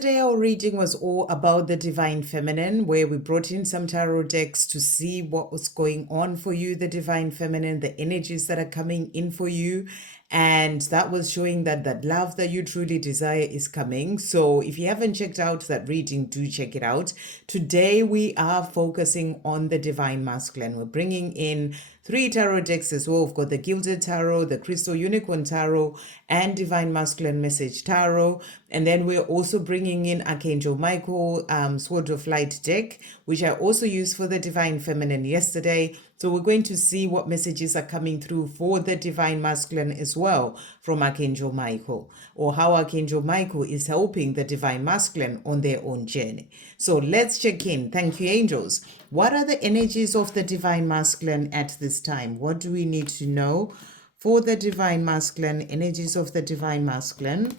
Today our reading was all about the Divine Feminine, where we brought in some tarot decks to see what was going on for you, the Divine Feminine, the energies that are coming in for you. And that was showing that that love that you truly desire is coming. So if you haven't checked out that reading, do check it out. Today we are focusing on the Divine Masculine. We're bringing in 3 tarot decks as well. We've got the Gilded Tarot, the Crystal Unicorn Tarot, and Divine Masculine Message Tarot. And then we're also bringing in Archangel Michael, Sword of Light deck, which I also used for the Divine Feminine yesterday. So we're going to see what messages are coming through for the Divine Masculine as well from Archangel Michael, or how Archangel Michael is helping the Divine Masculine on their own journey. So let's check in. Thank you, angels. What are the energies of the Divine Masculine at this time? What do we need to know for the Divine Masculine, energies of the Divine Masculine?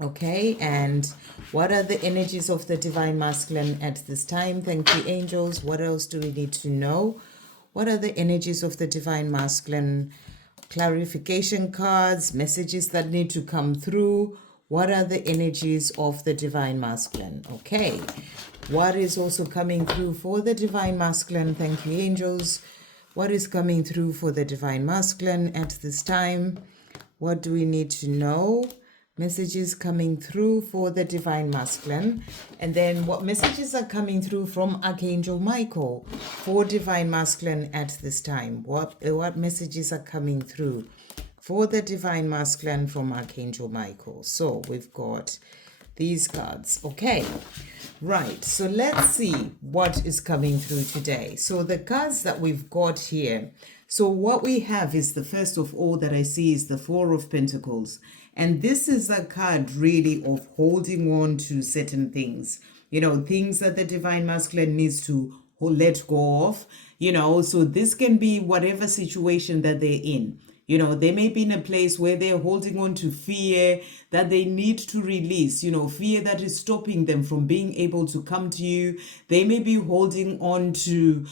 Okay, and what are the energies of the Divine Masculine at this time? Thank you, angels. What else do we need to know? What are the energies of the Divine Masculine? Clarification cards, messages that need to come through. What are the energies of the Divine Masculine? Okay, what is also coming through for the Divine Masculine? Thank you, angels. What is coming through for the Divine Masculine at this time? What do we need to know? Messages coming through for the Divine Masculine. And then what messages are coming through from Archangel Michael for Divine Masculine at this time? What messages are coming through for the Divine Masculine from Archangel Michael? So we've got these cards. Okay, right. So let's see what is coming through today. So the cards that we've got here. So what we have is, the first of all that I see is the Four of Pentacles. And this is a card really of holding on to certain things, things that the Divine Masculine needs to let go of, so this can be whatever situation that they're in. They may be in a place where they're holding on to fear that they need to release, fear that is stopping them from being able to come to you. They may be holding on to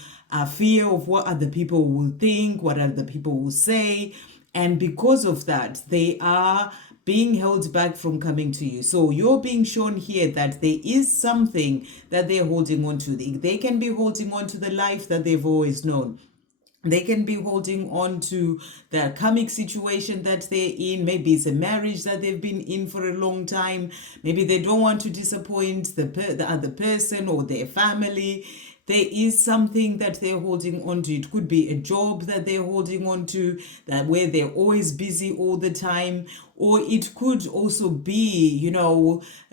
fear of what other people will think, what other people will say. And because of that, they are being held back from coming to you. So you're being shown here that there is something that they're holding on to. They can be holding on to the life that they've always known. They can be holding on to the karmic situation that they're in. Maybe it's a marriage that they've been in for a long time. Maybe they don't want to disappoint the other person or their family. There is something that they're holding on to. It could be a job that they're holding on to, that where they're always busy all the time. Or it could also be,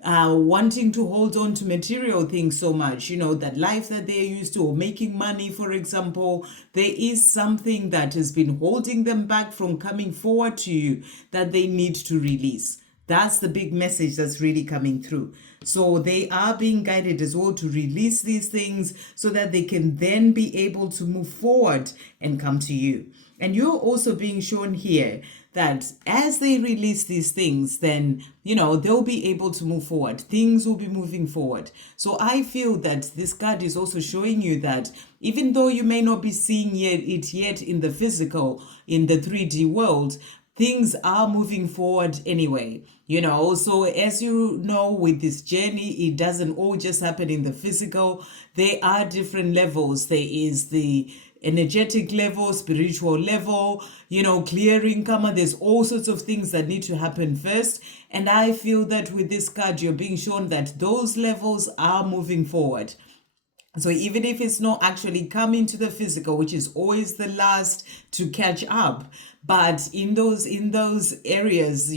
wanting to hold on to material things so much, that life that they're used to, or making money, for example. There is something that has been holding them back from coming forward to you that they need to release. That's the big message that's really coming through. So they are being guided as well to release these things so that they can then be able to move forward and come to you. And you're also being shown here that as they release these things, then, they'll be able to move forward. Things will be moving forward. So I feel that this card is also showing you that even though you may not be seeing it yet in the physical, in the 3D world, things are moving forward anyway, so as you know, with this journey, it doesn't all just happen in the physical. There are different levels. There is the energetic level, spiritual level, clearing karma. There's all sorts of things that need to happen first. And I feel that with this card, you're being shown that those levels are moving forward. So even if it's not actually coming to the physical, which is always the last to catch up, but in those areas,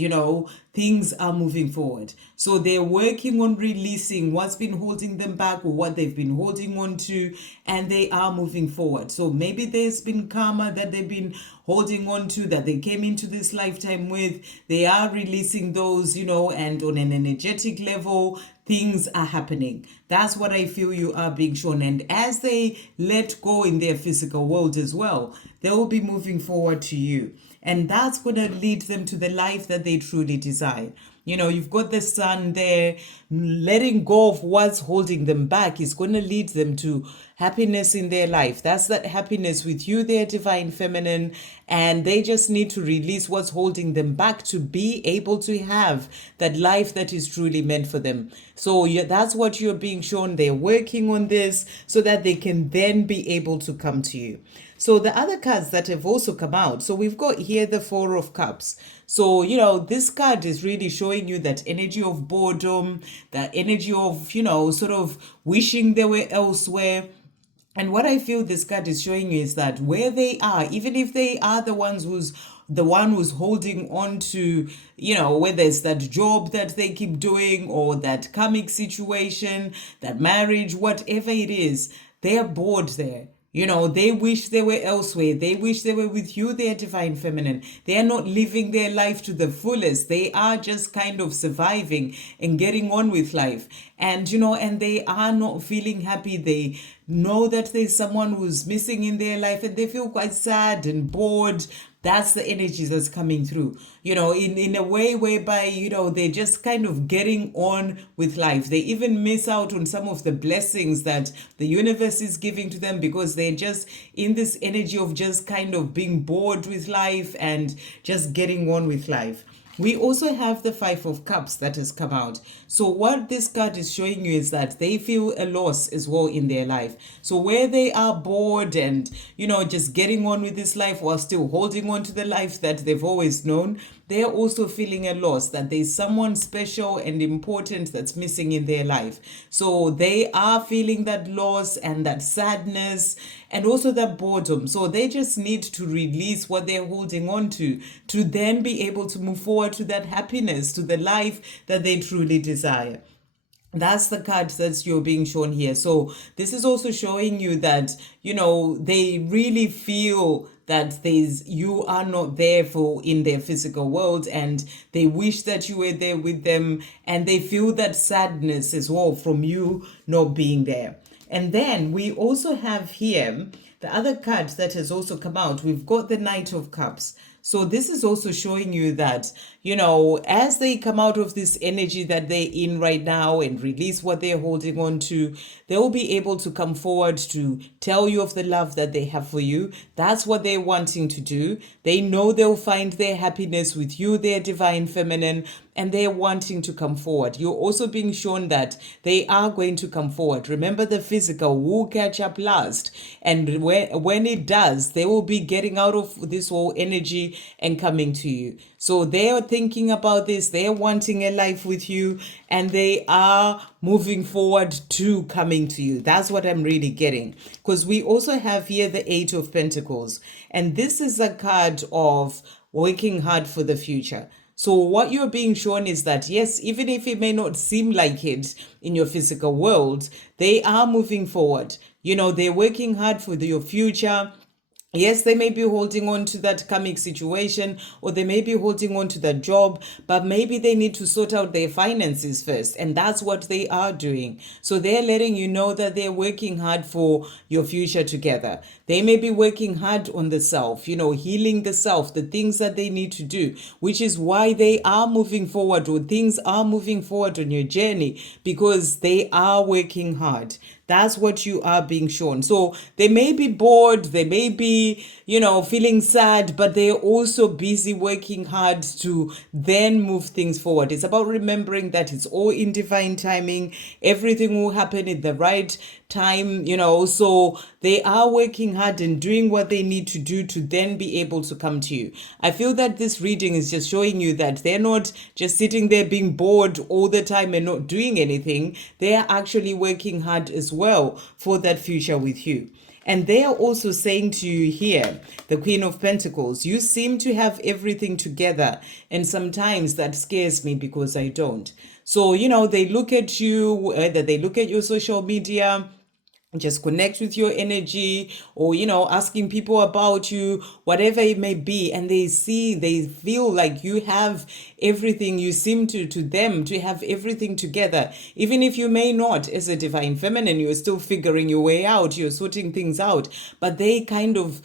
things are moving forward. So they're working on releasing what's been holding them back or what they've been holding on to, and they are moving forward. So maybe there's been karma that they've been holding on to, that they came into this lifetime with. They are releasing those, and on an energetic level, things are happening. That's what I feel you are being shown. And as they let go in their physical world as well, they will be moving forward to you. And that's going to lead them to the life that they truly desire. You know, you've got the sun there. Letting go of what's holding them back is going to lead them to happiness in their life. That's that happiness with you, their divine feminine. And they just need to release what's holding them back to be able to have that life that is truly meant for them. So that's what you're being shown. They're working on this so that they can then be able to come to you. So the other cards that have also come out, so we've got here the Four of Cups. So, you know, this card is really showing you that energy of boredom, that energy of, you know, sort of wishing they were elsewhere. And what I feel this card is showing you is that where they are, even if they are the one who's holding on to, you know, whether it's that job that they keep doing or that karmic situation, that marriage, whatever it is, they are bored there. You know, they wish they were elsewhere. They wish they were with you, their divine feminine. They are not living their life to the fullest. They are just kind of surviving and getting on with life. And, you know, and they are not feeling happy. They know that there's someone who's missing in their life and they feel quite sad and bored. That's the energy that's coming through, you know, in a way whereby, you know, they're just kind of getting on with life. They even miss out on some of the blessings that the universe is giving to them because they're just in this energy of just kind of being bored with life and just getting on with life. We also have the Five of Cups that has come out. So what this card is showing you is that they feel a loss as well in their life. So where they are bored and, you know, just getting on with this life while still holding on to the life that they've always known, they're also feeling a loss, that there's someone special and important that's missing in their life. So they are feeling that loss and that sadness and also that boredom. So they just need to release what they're holding on to then be able to move forward to that happiness, to the life that they truly desire. That's the card that you're being shown here. So this is also showing you that, you know, they really feel that you are not there for in their physical world and they wish that you were there with them, and they feel that sadness as well from you not being there. And then we also have here the other card that has also come out. We've got the Knight of Cups. So this is also showing you that, you know, as they come out of this energy that they're in right now and release what they're holding on to, they will be able to come forward to tell you of the love that they have for you. That's what they're wanting to do. They know they'll find their happiness with you, their divine feminine, and they're wanting to come forward. You're also being shown that they are going to come forward. Remember, the physical will catch up last. And when it does, they will be getting out of this whole energy and coming to you. So they are thinking about this. They are wanting a life with you and they are moving forward to coming to you. That's what I'm really getting. Because we also have here the Eight of Pentacles. And this is a card of working hard for the future. So what you're being shown is that, yes, even if it may not seem like it in your physical world, they are moving forward. You know, they're working hard for your future. Yes, they may be holding on to that karmic situation, or they may be holding on to that job, but maybe they need to sort out their finances first. And that's what they are doing. So they're letting you know that they're working hard for your future together. They may be working hard on the self, you know, healing the self, the things that they need to do, which is why they are moving forward, or things are moving forward on your journey, because they are working hard. That's what you are being shown. So they may be bored, they may be, you know, feeling sad, but they're also busy working hard to then move things forward. It's about remembering that it's all in divine timing. Everything will happen in the right time, you know. So they are working hard and doing what they need to do to then be able to come to you. I feel that this reading is just showing you that they're not just sitting there being bored all the time and not doing anything. They are actually working hard as well for that future with you. And they are also saying to you here, the Queen of Pentacles, you seem to have everything together. And sometimes that scares me because I don't. So, you know, they look at you, whether they look at your social media, just connect with your energy, or asking people about you, whatever it may be, and they feel like you have everything. You seem to them to have everything together, even if you may not. As a divine feminine, you're still figuring your way out, you're sorting things out, but they kind of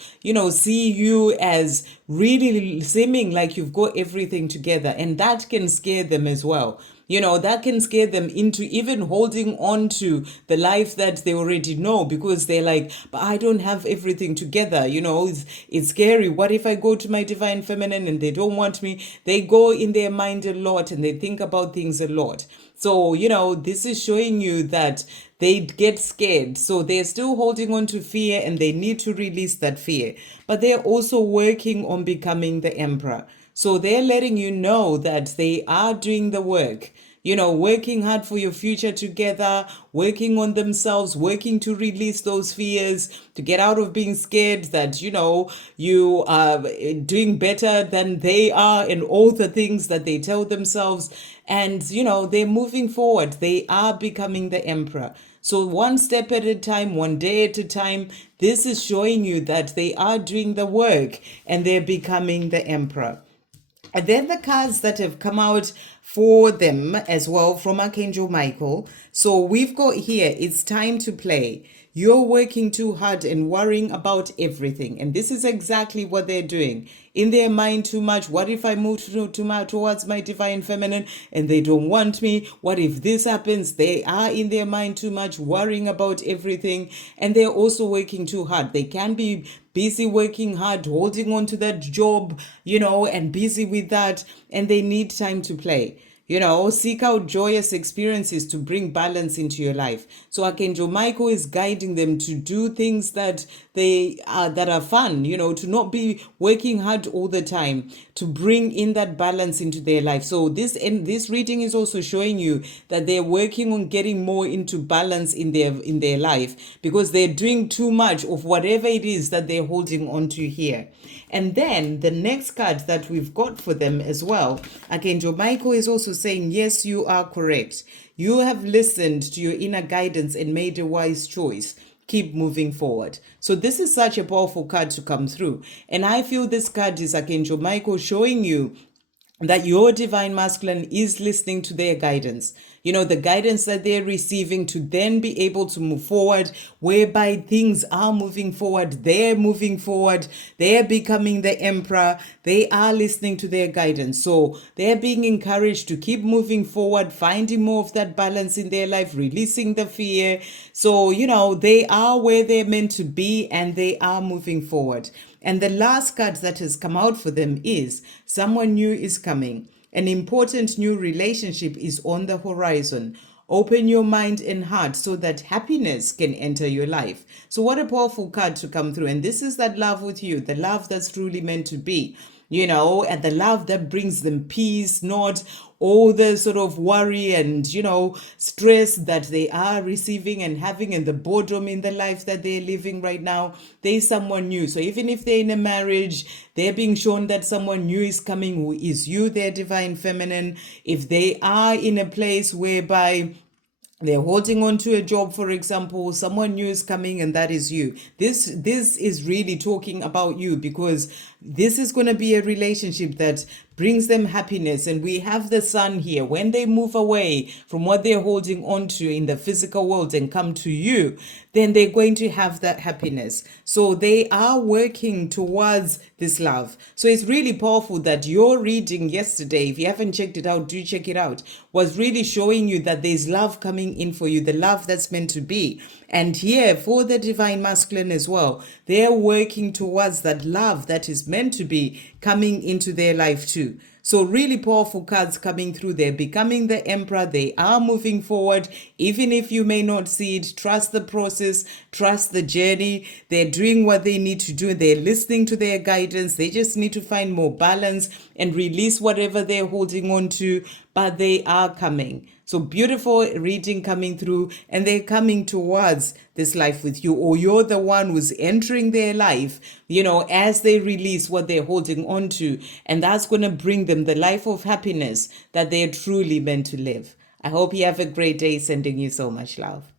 see you as really seeming like you've got everything together, and that can scare them as well. That can scare them into even holding on to the life that they already know, because they're like, but I don't have everything together. It's scary. What if I go to my divine feminine and they don't want me? They go in their mind a lot and they think about things a lot. So, this is showing you that they get scared. So they're still holding on to fear, and they need to release that fear. But they're also working on becoming the emperor. So they're letting you know that they are doing the work, working hard for your future together, working on themselves, working to release those fears, to get out of being scared that, you are doing better than they are, and all the things that they tell themselves. And, they're moving forward. They are becoming the emperor. So one step at a time, one day at a time, this is showing you that they are doing the work and they're becoming the emperor. And then the cards that have come out for them as well from Archangel Michael. So we've got here, it's time to play. You're working too hard and worrying about everything. And this is exactly what they're doing. In their mind too much. What if I move too much towards my divine feminine and they don't want me? What if this happens? They are in their mind too much, worrying about everything. And they're also working too hard. They can be busy working hard, holding on to that job, and busy with that. And they need time to play. Seek out joyous experiences to bring balance into your life. So Archangel Michael is guiding them to do things that are fun, to not be working hard all the time, to bring in that balance into their life. So this reading is also showing you that they're working on getting more into balance in their life, because they're doing too much of whatever it is that they're holding on to here. And then the next card that we've got for them as well, Archangel Michael is also saying, yes, you are correct. You have listened to your inner guidance and made a wise choice. Keep moving forward. So this is such a powerful card to come through. And I feel this card is Archangel Michael showing you that your divine masculine is listening to their guidance, the guidance that they're receiving, to then be able to move forward, whereby things are moving forward, they're moving forward, they're becoming the emperor, they are listening to their guidance. So they're being encouraged to keep moving forward, finding more of that balance in their life, releasing the fear. So, they are where they're meant to be, and they are moving forward. And the last card that has come out for them is someone new is coming. An important new relationship is on the horizon. Open your mind and heart so that happiness can enter your life. So what a powerful card to come through. And this is that love with you, the love that's truly meant to be, and the love that brings them peace, not all the sort of worry and, stress that they are receiving and having, and the boredom in the life that they're living right now. There's someone new. So even if they're in a marriage, they're being shown that someone new is coming, who is you, their divine feminine. If they are in a place whereby they're holding on to a job, for example, someone new is coming, and that is you. This is really talking about you, because this is going to be a relationship that brings them happiness. And we have the sun here. When they move away from what they're holding on to in the physical world and come to you, then they're going to have that happiness. So they are working towards this love. So it's really powerful that your reading yesterday, if you haven't checked it out, do check it out, was really showing you that there's love coming in for you, the love that's meant to be. And here for the divine masculine as well, they're working towards that love that is meant to be coming into their life too. So really powerful cards coming through. They're becoming the emperor. They are moving forward. Even if you may not see it, trust the process, trust the journey. They're doing what they need to do. They're listening to their guidance. They just need to find more balance and release whatever they're holding on to, but they are coming. So beautiful reading coming through, and they're coming towards this life with you, or you're the one who's entering their life, as they release what they're holding on to. And that's going to bring them the life of happiness that they're truly meant to live. I hope you have a great day. Sending you so much love.